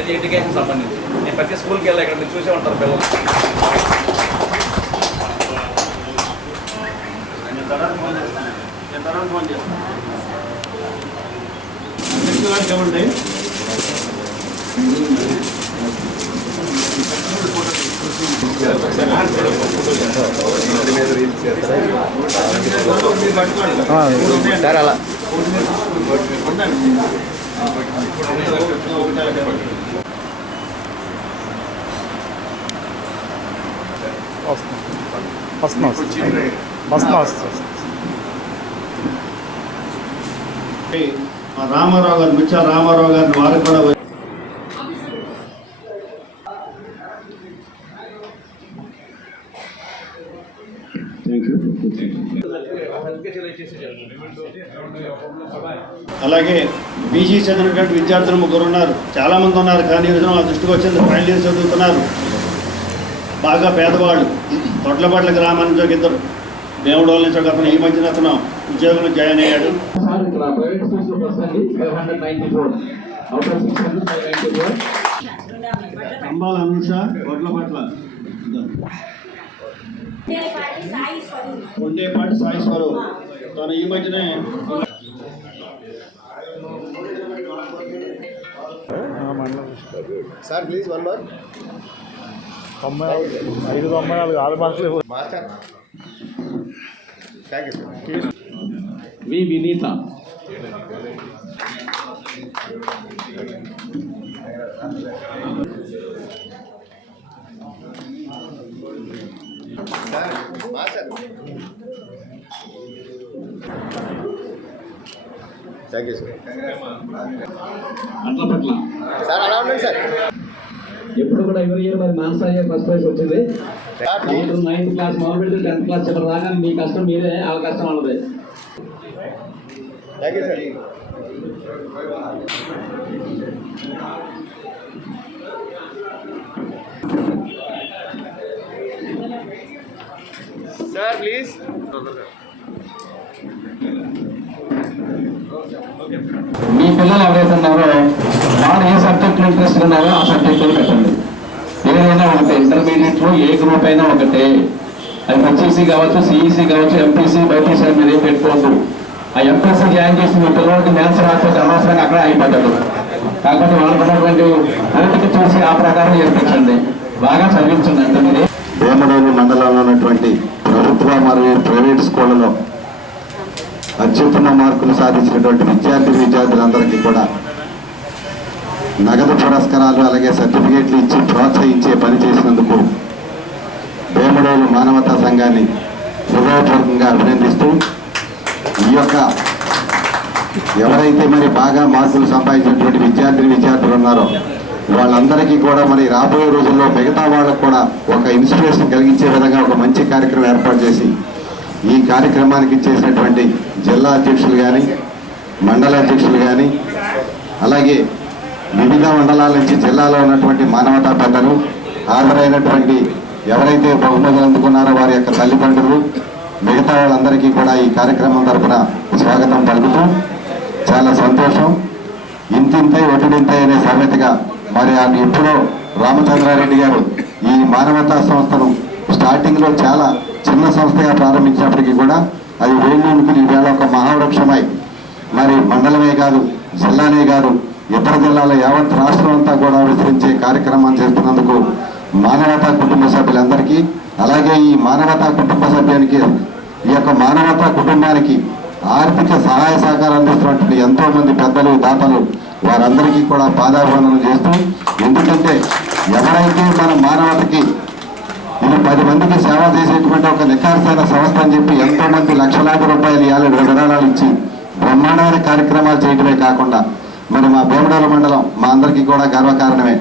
Education సంబంధించి నేను ప్రతి స్కూల్కి వెళ్ళి ఇక్కడ మీరు చూసే ఉంటారు పిల్లలు. చూడండి సార్ అలా రామారావు గారు మిచ్చా రామారావు గారిని వారు కూడా అలాగే బీజీ చదివినటువంటి విద్యార్థులు ముగ్గురు ఉన్నారు. చాలామంది ఉన్నారు, కానీ ఈరోజు మా దృష్టికి వచ్చింది ఫైనల్ ఇయర్ చదువుతున్నారు. బాగా పేదవాళ్ళు. తొట్లపట్ల గ్రామం నుంచి ఒక ఇద్దరు, దేవుడోళ్ళ నుంచి ఒక అతను, ఈ మధ్యన అతను ఉద్యోగంలో జాయిన్ అయ్యాడు. అంబాల అనుష తొట్లపట్ల, ఉండేపాటి సాయి స్వరూప్, తను ఈ మధ్యనే సార్ ప్లీజ్ 1 more 594 6 మార్కులు master. Thank you sir. V Vineetha, sir master. Thank you sir. అట్లపట్ల సార్ అలా ఉండండి సార్. ఎప్పుడు కూడా ఎవరి ఇయర్ మరి మానసాయ ఫస్ట్ ప్రైజ్ వచ్చింది. మీరు 9th క్లాస్ మొదలు పెడితే 10th క్లాస్ చెప్పడం రాగా మీ కష్టం మీదే, ఆ కష్టం అన్నది. Thank you sir. Sir please. మీ పిల్లలు ఎవరైతే ఉన్నారో వారు ఏ సబ్జెక్టులో ఇంట్రెస్ట్ ఉన్నారో ఆ సబ్జెక్టులో పెట్టండి. ఏదైనా ఒకటే, ఇంటర్మీడియట్లో ఏ గ్రూప్ అయినా ఒకటే. అది హెచ్ఈసీ కావచ్చు, సిఈసీ కావచ్చు, ఎంపీసీ, బైపీసీ మీద ఏం పెట్టుకోవద్దు. ఆ ఎంపీసీ జాయిన్ చేసి మీ పిల్లలకి మ్యాథ్స్ రాకపోతే అనవసరంగా అక్కడ అయిపోతాడు. కాకపోతే వాళ్ళకు ఉన్నటువంటి అన్నిటికీ చూసి ఆ ప్రకారం చేర్పించండి, బాగా చదివించండి. అంటే మీరు వేమడోలు మండలంలో ఉన్నటువంటి ప్రభుత్వ మరియు ప్రైవేట్ స్కూళ్లలో అత్యుత్తమ మార్కులు సాధించినటువంటి విద్యార్థులందరికీ కూడా నగదు పురస్కారాలు, అలాగే సర్టిఫికేట్లు ఇచ్చి ప్రోత్సహించే పని చేసినందుకు వేమడోలు మానవతా సంఘాన్ని హృదయపూర్వకంగా అభినందిస్తూ, ఈ యొక్క ఎవరైతే మరి బాగా మార్కులు సంపాదించినటువంటి విద్యార్థులు ఉన్నారో వాళ్ళందరికీ కూడా మరి రాబోయే రోజుల్లో మిగతా వాళ్ళకు కూడా ఒక ఇన్స్పిరేషన్ కలిగించే విధంగా ఒక మంచి కార్యక్రమం ఏర్పాటు చేసి, ఈ కార్యక్రమానికి చేసినటువంటి జిల్లా అధ్యక్షులు కానీ, మండల అధ్యక్షులు కానీ, అలాగే వివిధ మండలాల నుంచి జిల్లాలో ఉన్నటువంటి మానవతా పెద్దలు, హాజరైనటువంటి ఎవరైతే బహుమతులు అందుకున్నారో వారి యొక్క తల్లిదండ్రులు, మిగతా వాళ్ళందరికీ కూడా ఈ కార్యక్రమం తరఫున స్వాగతం పలుకుతూ, చాలా సంతోషం. ఇంతింతై ఒటిడింతై అనే సామెతగా మరి ఆమె ఎప్పుడో రామచంద్రారెడ్డి గారు ఈ మానవతా సంస్థను స్టార్టింగ్లో చాలా చిన్న సంస్థగా ప్రారంభించినప్పటికీ కూడా అది వేళ్ళూనుకుని ఈవేళ ఒక మహావృక్షమై మరి మండలమే కాదు, జిల్లానే కాదు, ఇతర జిల్లాల యావత్ రాష్ట్రం అంతా కూడా విస్తరించే కార్యక్రమం చేస్తున్నందుకు మానవతా కుటుంబ సభ్యులందరికీ, అలాగే ఈ మానవతా కుటుంబ సభ్యానికి, ఈ యొక్క మానవతా కుటుంబానికి ఆర్థిక సహాయ సహకారం అందిస్తున్నటువంటి ఎంతోమంది పెద్దలు, దాతలు, వారందరికీ కూడా పాదాభివందనం చేస్తూ, ఎందుకంటే ఎవరైతే మన మానవతకి ఇది 10 మందికి సేవ చేసేటువంటి ఒక నిఖార్సైన సంస్థ అని చెప్పి ఎంతోమంది లక్షలాది రూపాయలు ఇవ్వాలి విరాళాలు ఇచ్చి బ్రహ్మాండమైన కార్యక్రమాలు చేయడమే కాకుండా మరి మా వేమడోలు మండలం మా అందరికీ కూడా గర్వకారణమే.